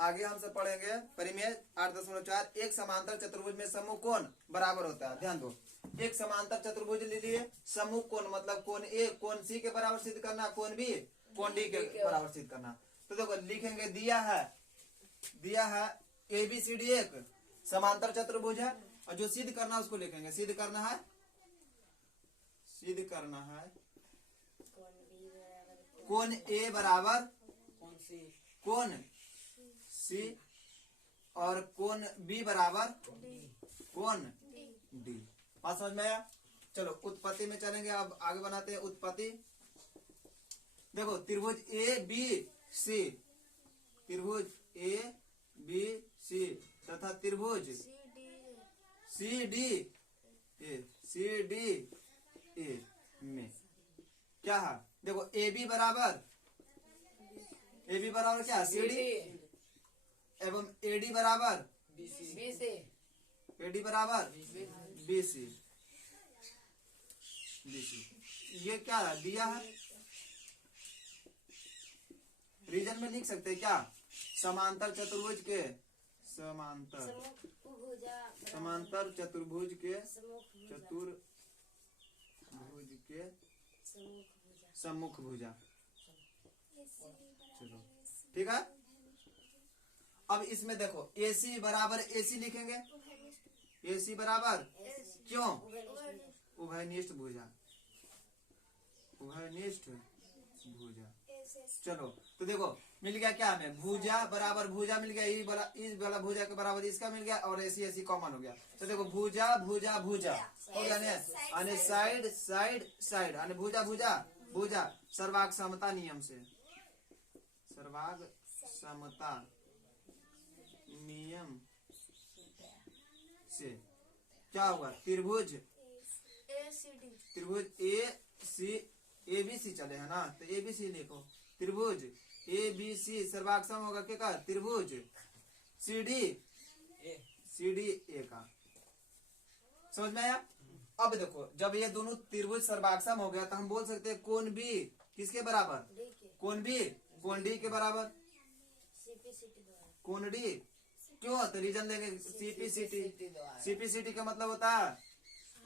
आगे हम सब पढ़ेंगे परिमेय 8.4 एक समांतर चतुर्भुज में समूह कोण बराबर होता है। ध्यान दो, एक समांतर चतुर्भुज ले लिए, समूह कोण मतलब कोण ए कोण सी के बराबर सिद्ध करना, कोण बी कोण डी के बराबर सिद्ध करना। तो देखो लिखेंगे दिया है ए बी सी डी एक समांतर चतुर्भुज है, और जो सिद्ध करना उसको लिखेंगे। सिद्ध करना है कोण ए बराबर कोण सी और कोण बी बराबर कोण डी। बात समझ में आया? चलो उत्पत्ति में चलेंगे, अब आगे बनाते हैं उत्पत्ति। देखो त्रिभुज ए बी सी, त्रिभुज ए बी सी तथा त्रिभुज सी डी ए में क्या है? देखो ए बी बराबर क्या? सी डी एवं एडी बराबर एडी बराबर बीसी। ये क्या है? दिया है, रीजन में लिख सकते हैं क्या? समांतर चतुर्भुज के समांतर चतुर्भुज के सम्मुख भुजा। चलो ठीक है। अब इसमें देखो AC बराबर AC लिखेंगे, AC बराबर क्यों? उभयनिष्ठ भुजा, उभयनिष्ठ भुजा। चलो तो देखो मिल गया क्या हमें? भुजा बराबर भुजा मिल गया, इस वाला भुजा के बराबर इसका मिल गया, और AC कॉमन हो गया। तो देखो भुजा भुजा भुजा हो गया ना, साइड साइड साइड, भुजा भुजा भुजा सर्वांग समता नियम से, सर्वांग समता नियम से क्या होगा? त्रिभुज ए बी सी चले है ना, तो ए बी सी लिखो। त्रिभुज ए बी सी सर्वांग सम होगा क्या? त्रिभुज सी डी ए का। समझ में आया? अब देखो जब ये दोनों त्रिभुज सर्वांग सम हो गया तो हम बोल सकते हैं कोण बी किसके बराबर? कोण बी कोण डी के बराबर, कोण डी क्यों? तो रीजन देंगे सीपीसीटी का मतलब होता है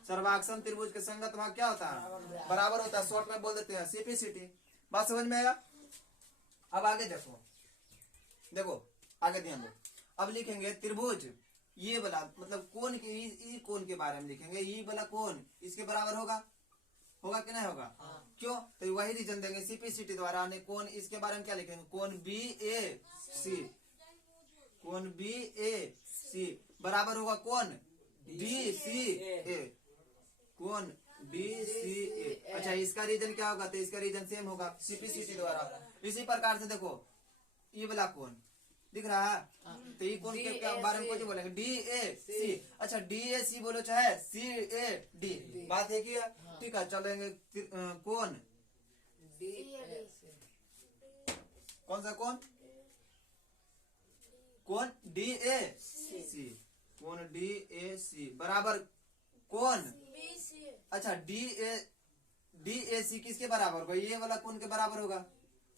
सर्वांग त्रिभुज के संगत भाग क्या होता है? बराबर होता है। शॉर्ट में बोल देते हैं सीपीसीटी। बात समझ में आया? अब आगे देखो आगे ध्यान दो। अब लिखेंगे त्रिभुज ये वाला मतलब कोण के कोण के बारे में लिखेंगे। ये वाला कोण इसके बराबर होगा कि नहीं होगा? क्यों? तो वही रीजन देंगे सीपीसीटी द्वारा। कोण इसके बारे में क्या लिखेंगे? कोण बी ए सी, कोण बी ए सी बराबर होगा कोण डी सी ए, कोण डी सी ए। अच्छा इसका रीजन क्या होगा? तो इसका रीजन सेम होगा सीपीसीटी द्वारा। इसी प्रकार से देखो ये वाला कोण दिख रहा है, तो ये कोण के बारे में कुछ बोलेंगे डी ए सी। अच्छा डी ए सी बोलो चाहे सी ए डी, बात एक ही है। ठीक है चलेंगे कोण कौन सा कोण? कोण डी ए सी, कोण डी ए सी बराबर कोण? अच्छा डी ए सी किसके बराबर होगा? ये वाला कोण के बराबर होगा।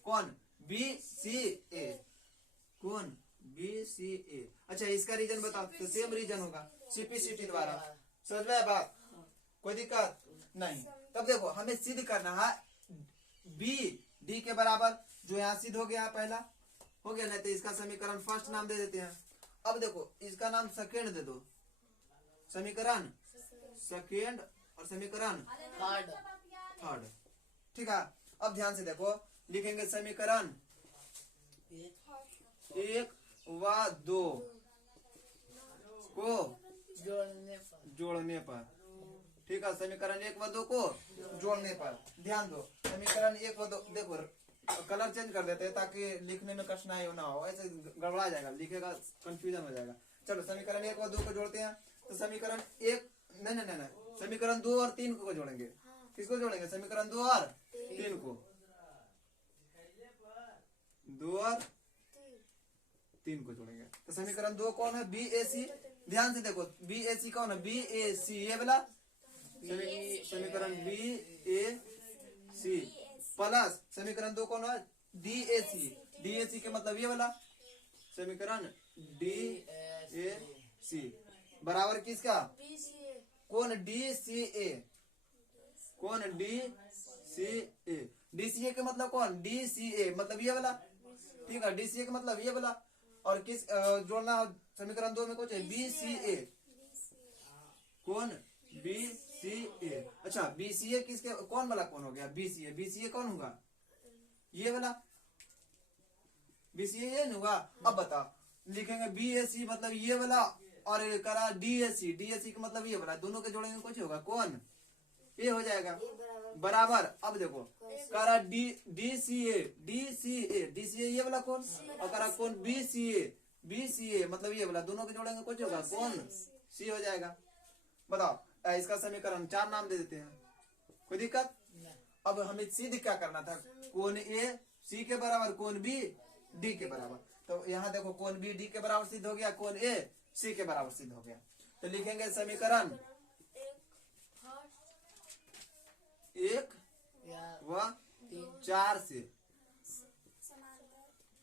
कौन? बी सी ए, कोण बी सी ए। अच्छा इसका रीजन बताओ, तो सेम रीजन होगा सीपीसीटी द्वारा। समझ में बात? कोई दिक्कत नहीं। तब देखो हमें सिद्ध करना है बी डी के बराबर, जो यहाँ सिद्ध हो गया पहला हो गया ना, तो इसका समीकरण फर्स्ट नाम दे देते हैं। अब देखो इसका नाम सेकेंड दे दो, समीकरण सेकेंड और समीकरण थर्ड। ठीक है। अब ध्यान से देखो लिखेंगे समीकरण 1 व 2 को जोड़ने पर। ठीक है, समीकरण 1 व 2 को जोड़ने पर ध्यान दो। समीकरण 1 व 2 देखो कलर चेंज कर देते हैं ताकि लिखने में कठिनाई ना हो, ऐसे गड़बड़ा जाएगा, लिखेगा कंफ्यूजन हो जाएगा। चलो समीकरण 1 व 2 को जोड़ते हैं। तो समीकरण 1 नहीं समीकरण 2 और 3 को जोड़ेंगे। किसको जोड़ेंगे? समीकरण 2 और 3 को। 2 और 3 को जोड़ेंगे। तो समीकरण 2 कौन है? बी ए सी। ध्यान से देखो बी ए सी कौन है? बी ए सी ये वाला समीकरण बी ए सी प्लस समीकरण 2 कौन है? D A C. D A सी के मतलब ये वाला समीकरण डी ए सी बराबर किसका, कौन डी सी ए, कौन डी सी ए, डी सी ए का मतलब कौन, डी सी ए मतलब ये वाला, ठीक है, डी सी ए का मतलब ये वाला। और किस जोड़ना समीकरण 2 में कुछ है, बी सी ए, कौन बी सी ए। अच्छा बी सी ए किसके, कौन वाला कौन हो गया, बी सी ए, बी सी ए कौन होगा, ये वाला बी सी ए ये नहीं होगा। अब बताओ लिखेंगे बी ए सी मतलब ये वाला, और करा D A C, D A सी का मतलब ये वाला, दोनों के जोड़ेंगे कुछ होगा, कौन ये हो जाएगा बराबर। अब देखो करा डी डी सी ए, डी सी ए, डी सी ए ये वाला कौन, और करा कौन बी सी ए, बी सी ए मतलब ये वाला, दोनों के जोड़ेंगे कुछ होगा, कौन सी हो जाएगा। बताओ इसका समीकरण 4 नाम दे देते हैं, कोई दिक्कत। अब हमें सिद्ध क्या करना था, कौन ए सी के बराबर, कौन बी डी के बराबर। तो यहाँ देखो कौन बी डी के बराबर सिद्ध हो गया, कौन ए सी के बराबर सिद्ध हो गया। तो लिखेंगे समीकरण 1 व 4 से,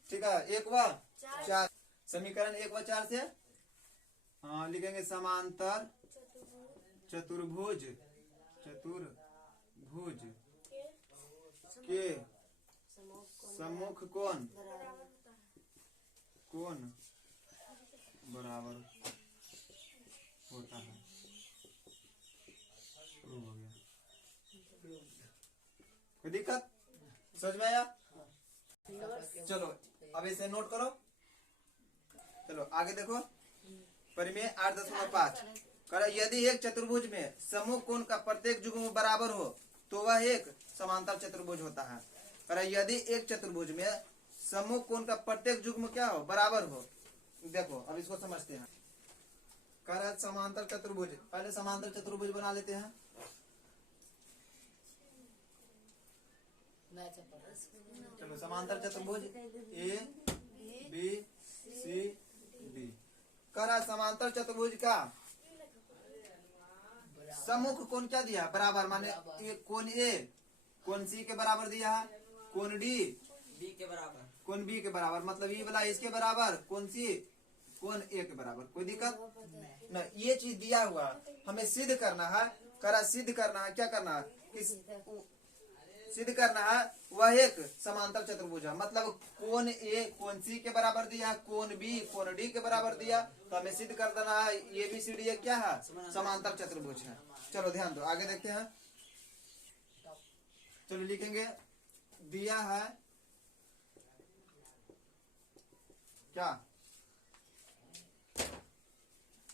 ठीक है, 1 व 4, समीकरण 1 व 4 से हाँ लिखेंगे समांतर चतुर्भुज, चतुर्भुज के सम्मुख कोण, कोण बराबर होता है। हो गया, कोई दिक्कत, समझ में आया। चलो अब इसे नोट करो, चलो आगे देखो। परिमेय 8.5 करा यदि एक चतुर्भुज में सम्मुख कोण का प्रत्येक युग्म बराबर हो तो वह एक समांतर चतुर्भुज होता है। करा यदि एक चतुर्भुज में सम्मुख कोण का प्रत्येक युग्म क्या हो, बराबर हो। देखो अब इसको समझते हैं। करा समांतर चतुर्भुज, पहले समांतर चतुर्भुज बना लेते हैं। चलो समांतर चतुर्भुज ए बी सी डी। करा समांतर चतुर्भुज का सम्मुख कोण क्या दिया, बराबर, माने कोण ए कोण सी के बराबर दिया है, कोण डी बी के बराबर, कोण बी के बराबर मतलब ये वाला इसके बराबर, कौन सी कोण ए के बराबर। कोई दिक्कत न, ये चीज दिया हुआ हमें सिद्ध करना है। करा सिद्ध करना है, क्या करना है, सिद्ध करना है वह एक समांतर चतुर्भुज है। मतलब कोण ए कोण सी के बराबर दिया, कोण बी कोण डी के बराबर दिया, तो हमें सिद्ध कर देना है ये बी सी डी क्या है, समांतर चतुर्भुज है। चलो ध्यान दो, आगे देखते हैं। चलो लिखेंगे दिया है क्या,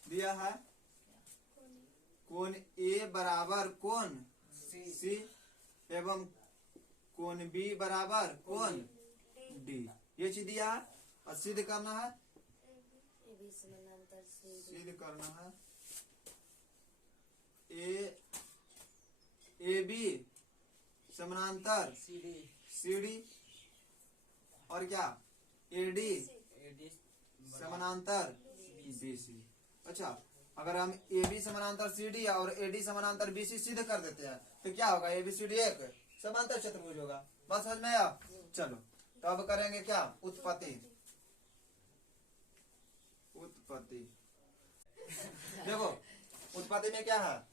दिया है कोण ए बराबर कोण सी एवं कोण बी बराबर कोण डी, ये चीज दिया है। और सिद्ध करना है, सिद्ध करना है ए बी समानांतर सी डी, और क्या ए डी समानांतर बी सी। अच्छा अगर हम ए बी समानांतर सी डी और ए डी समानांतर बी सी सिद्ध कर देते हैं तो क्या होगा, ए बी सी डी एक समांतर चतुर्भुज होगा। बात समझ में आया। चलो तो अब करेंगे क्या, उत्पत्ति। उत्पत्ति देखो उत्पत्ति में क्या है,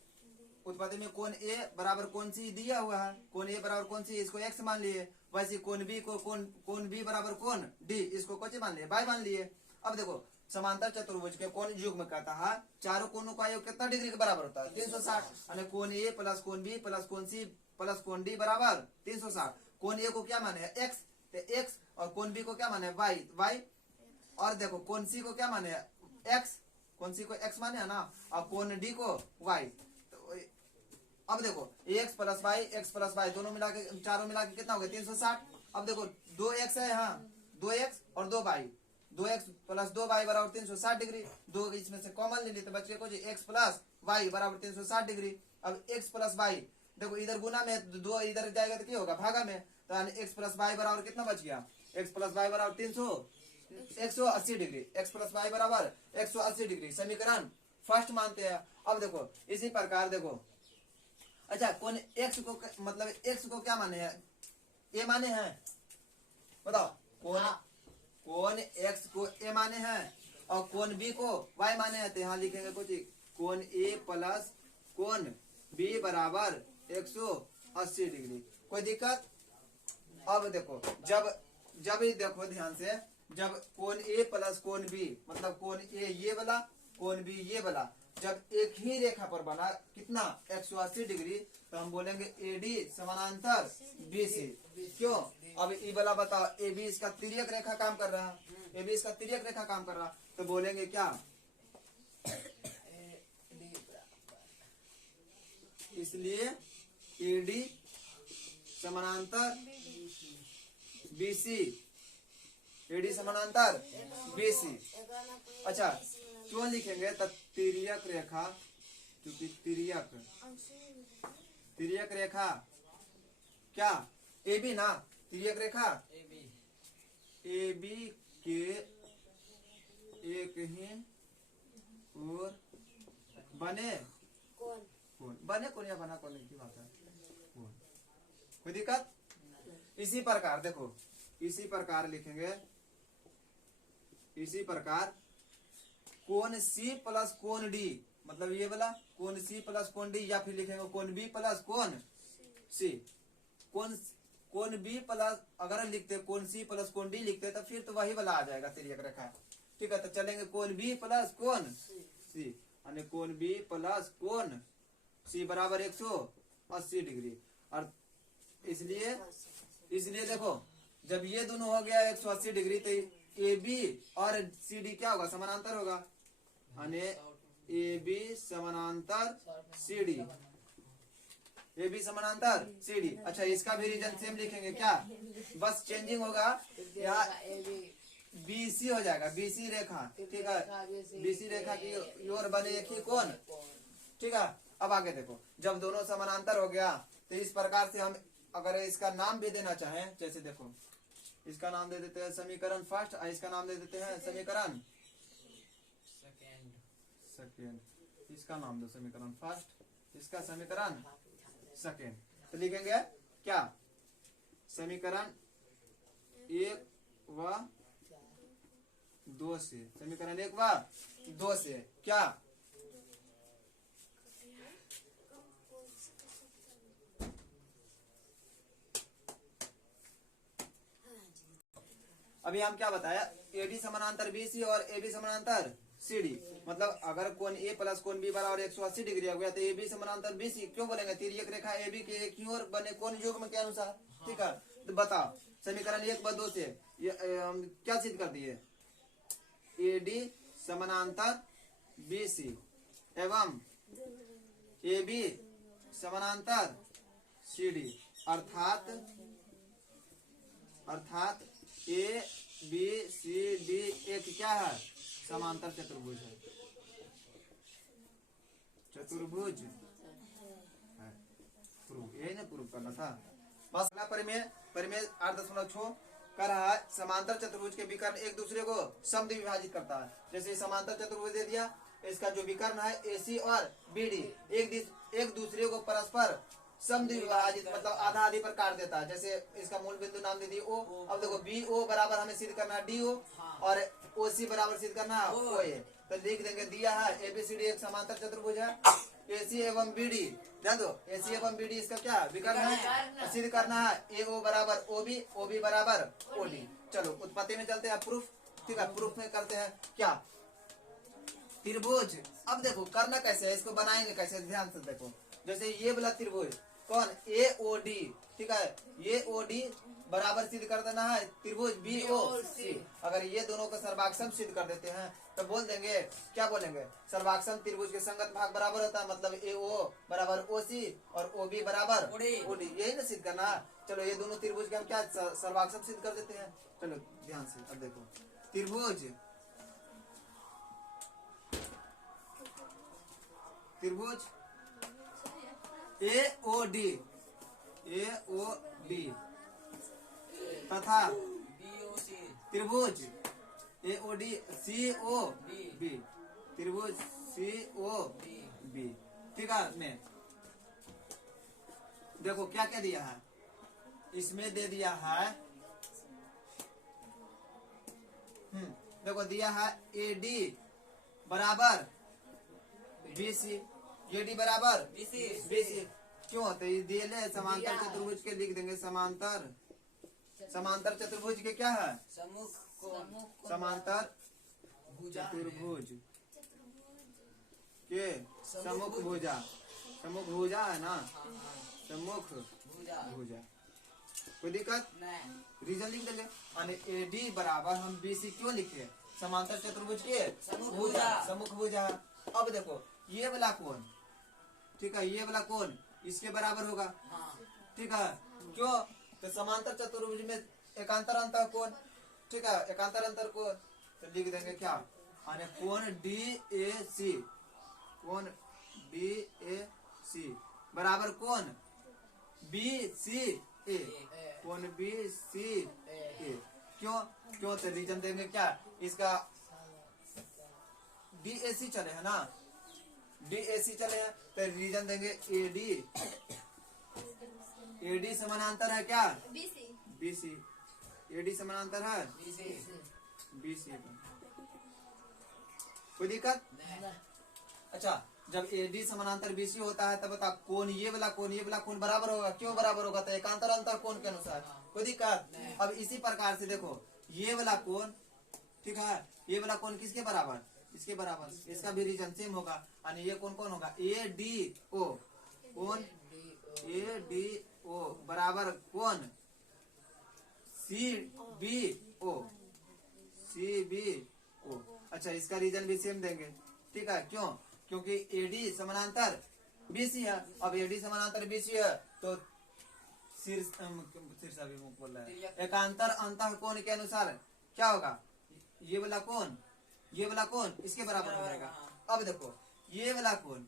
उत्पत्ति में कोण ए बराबर कोण सी दिया हुआ है, कोण ए बराबर कोण सी, इसको एक्स मान लिए। वैसे कोण बी को कोण बी बराबर कोण डी, इसको कुछ मान लिए, बाय मान लिए। अब देखो समांतर चतुर्भुज के कोण युग्म कहता है चारों कोणों का योग कितना डिग्री के बराबर होता है, 360। यानी कोण ए प्लस कोण बी प्लस कोण सी प्लस कोण डी बराबर 360। कोण ए को क्या माने है एक्स, तो एक्स, और कोण बी को क्या माने वाई, वाई, और देखो कोण सी को क्या माने एक्स, कोण सी को एक्स माने है ना, और कोण डी को वाई। तो अब देखो एक्स प्लस वाई दोनों मिला के, चारों मिला के कितना हो गया 360। अब देखो 2x है यहाँ, 2x और 2y, 2x प्लस 2y बराबर 360 डिग्री। दो इसमें से कॉमन ले लिए तो बच गया कुछ x प्लस वाई बराबर 360 डिग्री। अब x प्लस वाई देखो इधर गुना में, दो इधर जाएगा तो क्या होगा, भागा में, तो यानी x प्लस वाई बराबर कितना बच गया, x प्लस वाई बराबर 180 डिग्री, x प्लस वाई बराबर 180 डिग्री। समीकरण फर्स्ट मानते हैं। अब देखो इसी प्रकार देखो, अच्छा कौन x को मतलब x को क्या माने हैं, ए माने हैं, बताओ कौन एक्स को ए माने हैं और कोण बी को वाई माने हैं, तो यहाँ लिखेंगे कुछ कोण ए प्लस कोण बी बराबर 180 डिग्री। कोई दिक्कत? अब देखो जब ही देखो ध्यान से, जब कोण ए प्लस कोण बी मतलब कोण ए ये वाला कोण बी ये वाला जब एक ही रेखा पर बना कितना 180 डिग्री, तो हम बोलेंगे एडी समानांतर बीसी। क्यों? अब ई वाला बताओ, ए बी इसका तिर्यक रेखा काम कर रहा, ए बी इसका तिर्यक रेखा काम कर रहा, तो बोलेंगे क्या? इसलिए एडी समानांतर बीसी, एडी समानांतर बीसी। अच्छा क्यों लिखेंगे? तब तिर्यक रेखा, क्योंकि तिर्यक रेखा क्या ए बी ना, तिर्यक रेखा ए बी के एक ही और बने कोण, बने कोण या बना कोण की बात है कोण। कोई दिक्कत? इसी प्रकार देखो, इसी प्रकार लिखेंगे, इसी प्रकार कोण सी प्लस कोण डी मतलब ये वाला कोण सी प्लस कोण डी, या फिर लिखेंगे कोण बी प्लस कोण सी। कोण बी प्लस अगर लिखते कोण सी प्लस कोण डी लिखते तो फिर तो वही वाला आ जाएगा तिर्यक रेखा। ठीक है, तो चलेंगे कोण बी प्लस कोण सी यानी कोण बी प्लस कोण सी बराबर 180 डिग्री। और इसलिए देखो जब ये दोनों हो गया 180 डिग्री तो ए बी और सी डी क्या होगा? समानांतर होगा, यानी ए बी समानांतर सी डी, ए बी समानांतर सी डी। अच्छा इसका भी रीजन सेम लिखेंगे क्या? बस चेंजिंग होगा, यहाँ बीसी हो जाएगा, बीसी रेखा। ठीक है, बीसी रेखा की ओर बने एक ही कोण। ठीक है, अब आगे देखो, जब दोनों समानांतर हो गया तो इस प्रकार से हम अगर इसका नाम भी देना चाहें, जैसे देखो इसका नाम दे देते हैं समीकरण फर्स्ट और इसका नाम दे देते हैं समीकरण सेकेंड। इसका नाम दो समीकरण फर्स्ट, इसका समीकरण सेकेंड। तो लिखेंगे क्या? समीकरण 1 व 2 से, समीकरण 1 व 2 से क्या? अभी हम क्या बताया? एडी समानांतर बीसी और एबी समानांतर सीडी। मतलब अगर कोण ए प्लस कोण बी बराबर 180 डिग्री हो गया तो एबी समानांतर बीसी। क्यों बोलेंगे? तिर्यक रेखा एबी के एक ही ओर बने कोण युग्म के अनुसार। ठीक है, तो बताओ समीकरण 1 व 2 से हम क्या सिद्ध कर दिए? एडी समानांतर बीसी एवं एबी समानांतर सीडी, अर्थात ए बी सी डी एक क्या है? समांतर चतुर्भुज है, चतुर्भुज है। प्रूफ यही ना प्रूफ करना था बस। अगला परिमेय 8.6 कर रहा है समांतर चतुर्भुज के विकर्ण एक दूसरे को समद्वि विभाजित करता है। जैसे समांतर चतुर्भुज दे दिया, इसका जो विकर्ण है एसी और बीडी एक दूसरे को परस्पर समद्वि विभाजित मतलब आधा आधी पर काट देता है। जैसे इसका मूल बिंदु नाम दे दिए ओ। अब देखो बी ओ बराबर हमें सिद्ध करना है डी ओ और ओ सी बराबर सिद्ध करना है ओ ए। तो लिख देंगे दिया है एबीसीडी एक समांतर चतुर्भुज है, एसी एवं बीडी। ध्यान दो, एसी एवं बीडी इसका क्या विकर्ण है? सिद्ध करना है ए ओ बराबर ओ बी बराबर ओ डी। चलो उत्पत्ति में चलते हैं, प्रूफ। ठीक है, प्रूफ में करते हैं क्या? त्रिभुज। अब देखो करना कैसे है, इसको बनाएंगे कैसे, ध्यान से देखो। जैसे ये वाला त्रिभुज कौन? ए ओ डी। ठीक है, ये ओ डी बराबर सिद्ध कर देना है त्रिभुज बी ओ सी। अगर ये दोनों का सर्वाक्षम सिद्ध कर देते हैं तो बोल देंगे क्या बोलेंगे? सर्वाक्षम त्रिभुज के संगत भाग बराबर होता है, मतलब ए ओ बराबर ओ सी और ओ बी बराबर ओ डी। यही ना सिद्ध करना। चलो ये दोनों त्रिभुज के हम क्या सर्वाक्षम सिद्ध कर देते हैं। चलो ध्यान से अब देखो, त्रिभुज ए ओ डी तथा त्रिभुज ए O D C O B, त्रिभुज सी ओ बी। ठीक है, में देखो क्या क्या दिया है, इसमें दे दिया है देखो दिया है ए डी बराबर बी सी, ए डी बराबर बी सी। क्यों? तो ये दिए ले समांतर चतुर्भुज के लिख देंगे समांतर चतुर्भुज के क्या है समांतर चतुर्भुज के सम्मुख भुजा है ना, सम्मुख भुजा। कोई दिक्कत? रीजन लिख देंगे। ए डी बराबर हम बी सी क्यों लिखे? समांतर चतुर्भुज के सम्मुख भुजा। अब देखो ये वाला कोण, ठीक है, ये वाला कोण इसके बराबर होगा, ठीक है। क्यों? तो समांतर चतुर्भुज में एकांतर अंतर कोण, ठीक है, एकांतर अंतर कोण तो लिख देंगे क्या? कोण डी ए सी, कोण डी ए सी बराबर कोण बी सी ए, कोण बी सी ए। क्यों? तो रीजन देंगे क्या? इसका डी ए सी चले है ना, डी ए सी चले हैं तो रीजन देंगे ए डी समानांतर है क्या बी सी, ए डी समानांतर है बी सी। कोई दिक्कत? अच्छा, जब ए डी समानांतर बी सी होता है तब बता कोण ये वाला कोण बराबर होगा। क्यों बराबर होगा? तो एकांतर अंतर कोण के अनुसार। कोई दिक्कत? अब इसी प्रकार से देखो ये वाला कोण, ठीक है, ये वाला कोण किसके बराबर? इसके बराबर। इसका भी रीजन सेम होगा। और ये कौन होगा? ए डी ओ, कौन ए डी ओ बराबर कौन C B O, C B O. अच्छा, इसका रीजन भी सेम देंगे, ठीक है। क्यों? क्योंकि ए डी समानांतर बी सी है। अब ए डी समानांतर बी सी है तो शीर्ष अभिमुख बोल रहा है, एकांतर अंतः कोण के अनुसार क्या होगा? ये वाला कोण इसके बराबर हो जाएगा। अब देखो ये वाला कोण,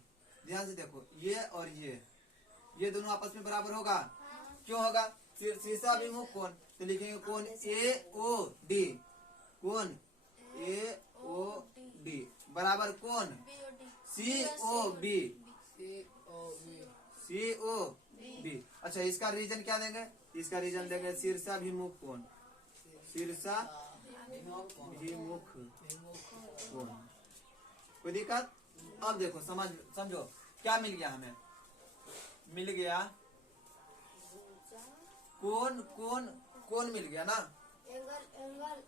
ध्यान से देखो, ये और ये दोनों आपस में बराबर होगा। क्यों होगा? शीर्षाभिमुख कोण तो लिखेंगे कोण ए ओ डी, कोण ए ओ डी बराबर कोण सी O B, C O B. अच्छा, इसका रीजन क्या देंगे? इसका रीजन देंगे शीर्षाभिमुख कोण, शीर्षाभिमुख कोण। कोई दिक्कत? अब देखो समझो क्या मिल गया हमें? मिल गया कोण मिल गया ना,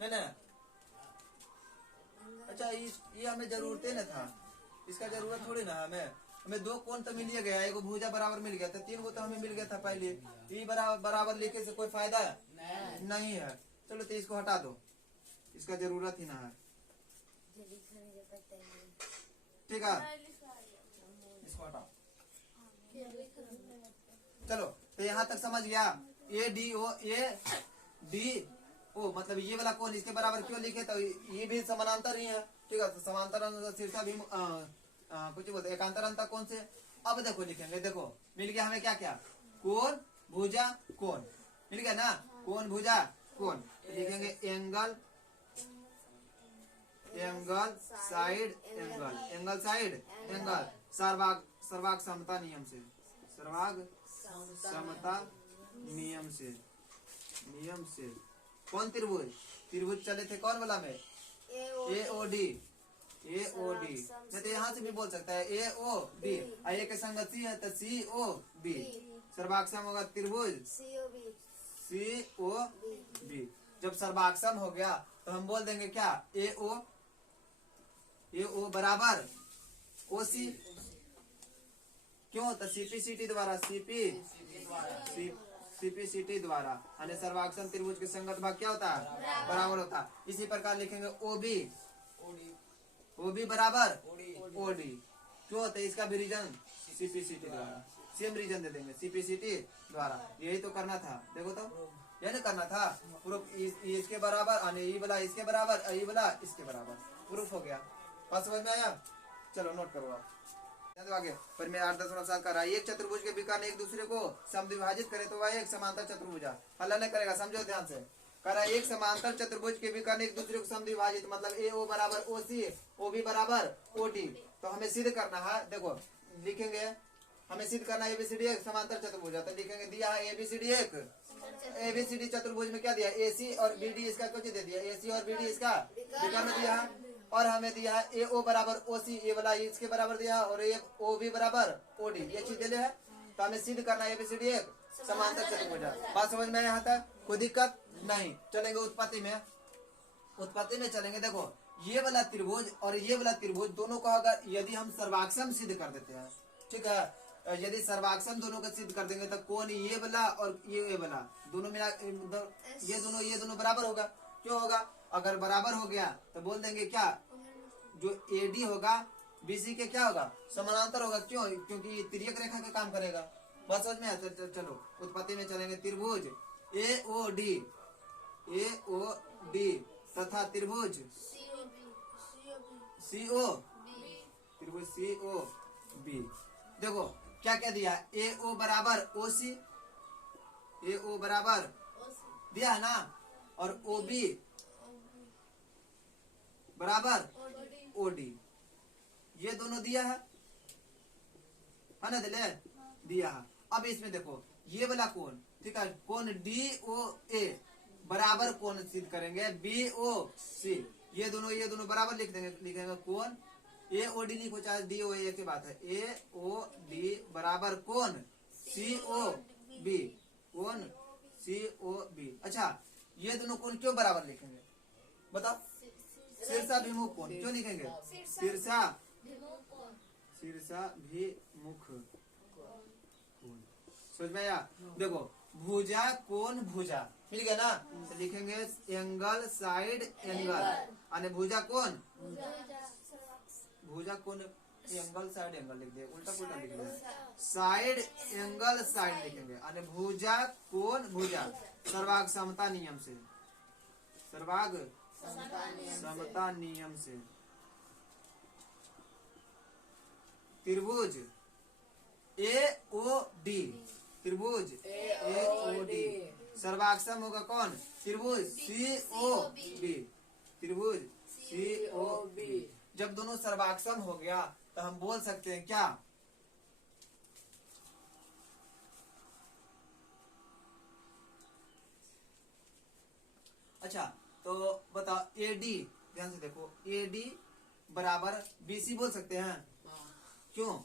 नहीं। अच्छा, ये हमें जरूरत ही नहीं था, इसका जरूरत थोड़ी ना हमें दो कोण तो मिल गया, एक भुजा बराबर मिल गया, तो तीन को तो हमें मिल गया था पहले। ये बराबर लिखे से कोई फायदा नहीं है। चलो तो इसको हटा दो, इसका जरूरत ही ना है, ठीक है, इसको हटाओ। चलो तो यहाँ तक समझ गया। ए डी ओ मतलब ये वाला कोण इसके बराबर क्यों लिखे? तो ये भी समानांतर ही है, ठीक है। तो समांतर शीर्षा भी कुछ बोलते एकांतर अंतर कौन से? अब देखो लिखेंगे, देखो मिल गया हमें क्या क्या? कोण भुजा कोण मिल गया ना, कोण भुजा कोण। तो लिखेंगे एंगल साइड एंगल सर्वाग समता नियम से, नियम से कौन त्रिभुज चले थे कौन वाला में? ए ओ डी नहीं तो यहाँ से भी बोल सकता है ए ओ डी। ए के संगत सी है तो सी ओ बी, सर्वाक्षम होगा त्रिभुज सी ओ बी। जब सर्वाक्षम हो गया तो हम बोल देंगे क्या? ए ओ बराबर ओ सी। क्यों? तो सीपीसीटी द्वारा यानी सर्वाक्षम त्रिभुज के संगत भाग क्या होता है? बराबर होता है। इसी प्रकार लिखेंगे ओ बी बराबर ओ डी। क्यों? तो इसका भी रीजन सीपीसीटी द्वारा, सेम रीजन दे देंगे सीपीसीटी द्वारा। यही तो करना था, देखो तो यही करना था। प्रूफ इसके बराबर, ये वाला इसके बराबर, ये वाला इसके बराबर, प्रूफ हो गया। बात समझ में आया? चलो नोट करो आप आगे। पर मैं 8-10 साल कर रहा है। एक चतुर्भुज के विकर्ण एक दूसरे को समद्विभाजित करे तो वह एक समांतर चतुर्भुज हल नहीं करेगा। समझो ध्यान से। कह रहा है एक समांतर चतुर्भुज के विकर्ण एक दूसरे को समद्विभाजित मतलब ए ओ बराबर ओ सी, ओ बी बराबर ओ डी। तो हमें सिद्ध करना है, देखो लिखेंगे, हमें सिद्ध करना है एबीसीडी एक समांतर चतुर्भुज। तो लिखेंगे दिया है एबीसीडी एक एबीसीडी चतुर्भुज में क्या दिया, एसी और बीडी इसका कुछ दे दिया, एसी और बीडी इसका विकर्ण दिया है, और हमें दिया है ए ओ बराबर ओसी, ये वाला इसके बराबर दिया है, और ये ओ बी बराबर ओडी, ये चीज दे है। तो हमें सिद्ध करना है एबीसीडी एक समांतर चतुर्भुज है। बात समझ में यहाँ तक कोई दिक्कत नहीं। चलेंगे उत्पत्ति में, उत्पत्ति में चलेंगे। देखो ये वाला त्रिभुज और ये वाला त्रिभुज दोनों का अगर यदि हम सर्वाक्षम सिद्ध कर देते हैं, ठीक है, यदि सर्वाक्षम दोनों का सिद्ध कर देंगे तो कौन ये वाला और ये वाला दोनों मिला, ये दोनों बराबर होगा। क्यों होगा, अगर बराबर हो गया तो बोल देंगे क्या, जो एडी होगा बीसी के क्या होगा, समानांतर होगा। क्यों, क्योंकि ये तिर्यक रेखा का काम करेगा। बस समझ में आता। चलो उत्पत्ति में चलेंगे। त्रिभुज ए ओ डी तथा त्रिभुज सीओ, त्रिभुज सीओ बी। देखो क्या क्या दिया, ए ओ बराबर ओसी, ए ओ बराबर दिया है ना, और ओ बी बराबर ओडी, ये दोनों दिया है ना, दिले दिया है। अब इसमें देखो ये वाला कोण, ठीक है, कोण डी ओ ए बराबर कोण सिद्ध करेंगे बी ओ सी, ये दोनों बराबर लिखेंगे कोण ए ओ डी लिखो चाहे डी ओ ए की बात है, ए ओ डी बराबर कोण सी ओ बी, कोण सी ओ बी। अच्छा ये दोनों कोण क्यों बराबर लिखेंगे बताओ, शीर्षाभिमुख कोण क्यों लिखेंगे, शीर्षाभिमुख कोण। समझ में आया। देखो भुजा कोण भुजा मिल गया ना, तो लिखेंगे एंगल साइड एंगल, यानी भुजा कोण एंगल साइड एंगल लिख दे, उल्टा पुल्टा लिख दे, साइड एंगल साइड लिखेंगे, यानी भुजा कोण भुजा सर्वाग समता नियम से, सर्वाग समता नियम से। त्रिभुज ए ओ डी, त्रिभुज ए ओ डी सर्वाक्षम होगा कौन, त्रिभुज सी ओ बी, त्रिभुज सी ओ बी। जब दोनों सर्वाक्षम हो गया तो हम बोल सकते हैं क्या, अच्छा तो बताओ एडी, ध्यान से देखो एडी बराबर बीसी बोल सकते हैं। क्यों,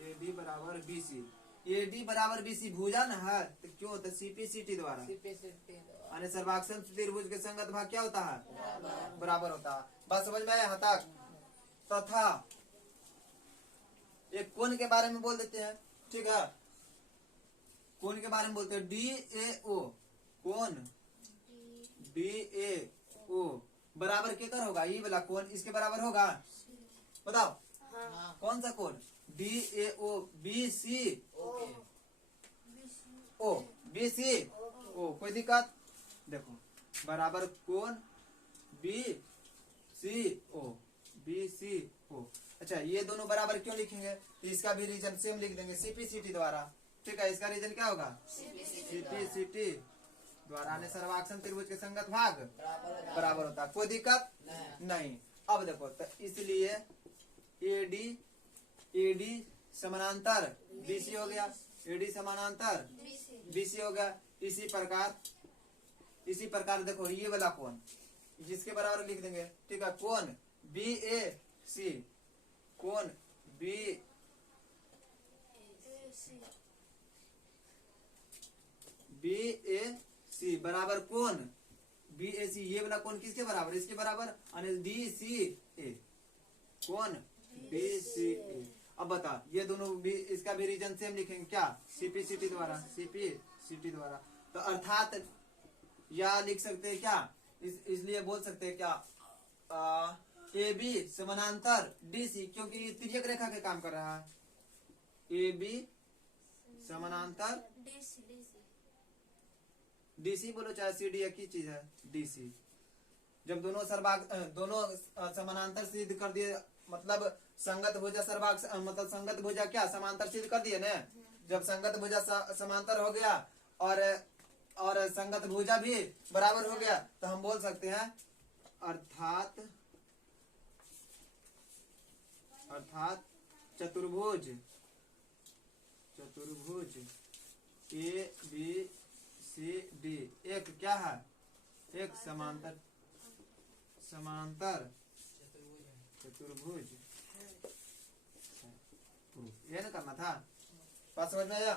एडी बराबर बीसी, एडी बराबर बीसी भुजा न है, तो क्यों होता है सीपी द्वारा, यानी सर्वाक्षम त्रिभुज के संगत भाग क्या होता है, बराबर होता है। बात समझ में आया यहाँ तक। तथा एक कोण के बारे में बोल देते हैं, ठीक है, कोण के बारे में बोलते हैं डी ए ओ, कोण डी ए ओ बराबर केकर होगा, ये वाला कोण इसके बराबर होगा, बताओ कौन सा कोण, D A O B C O, B C O, कोई दिक्कत, देखो बराबर कोण B C O, B C ओ। अच्छा ये दोनों बराबर क्यों लिखेंगे, तो इसका भी रीजन सेम लिख देंगे सीपी द्वारा, ठीक है, इसका रीजन क्या होगा, सीपी द्वारा, ने सर्वाक्षम त्रिभुज के संगत भाग बराबर होता है, कोई दिक्कत नहीं। अब देखो तो इसलिए एडी समानांतर बीसी हो गया, एडी समानांतर बीसी हो गया। इसी प्रकार देखो ये वाला कोण जिसके बराबर लिख देंगे, ठीक है, कोण बी ए सी, कोण बी ए सी बराबर कोण बी ए सी, ये वाला कोण किसके बराबर, इसके बराबर, यानी डी सी ए, कोण बी सी ए। अब बता ये दोनों भी, इसका भी रीजन सेम लिखेंगे क्या, सीपी द्वारा। तो अर्थात या लिख सकते हैं क्या, इसलिए बोल सकते हैं क्या, ए बी समानांतर डी सी, क्योंकि तिर्यक रेखा के काम कर रहा है, ए बी समानांतर डीसी बोलो चाहे सीडी एक ही चीज है, डीसी। जब दोनों समानांतर सिद्ध कर दिए, मतलब संगत भुजा सर्वाग, मतलब संगत भुजा क्या समांतर सिद्ध कर दिए ना, जब संगत भुजा समांतर हो गया और संगत भुजा भी बराबर हो गया, तो हम बोल सकते हैं अर्थात चतुर्भुज ए बी सी डी एक क्या है, एक समांतर चतुर्भुज। ये ना करना था, बात समझ में आया।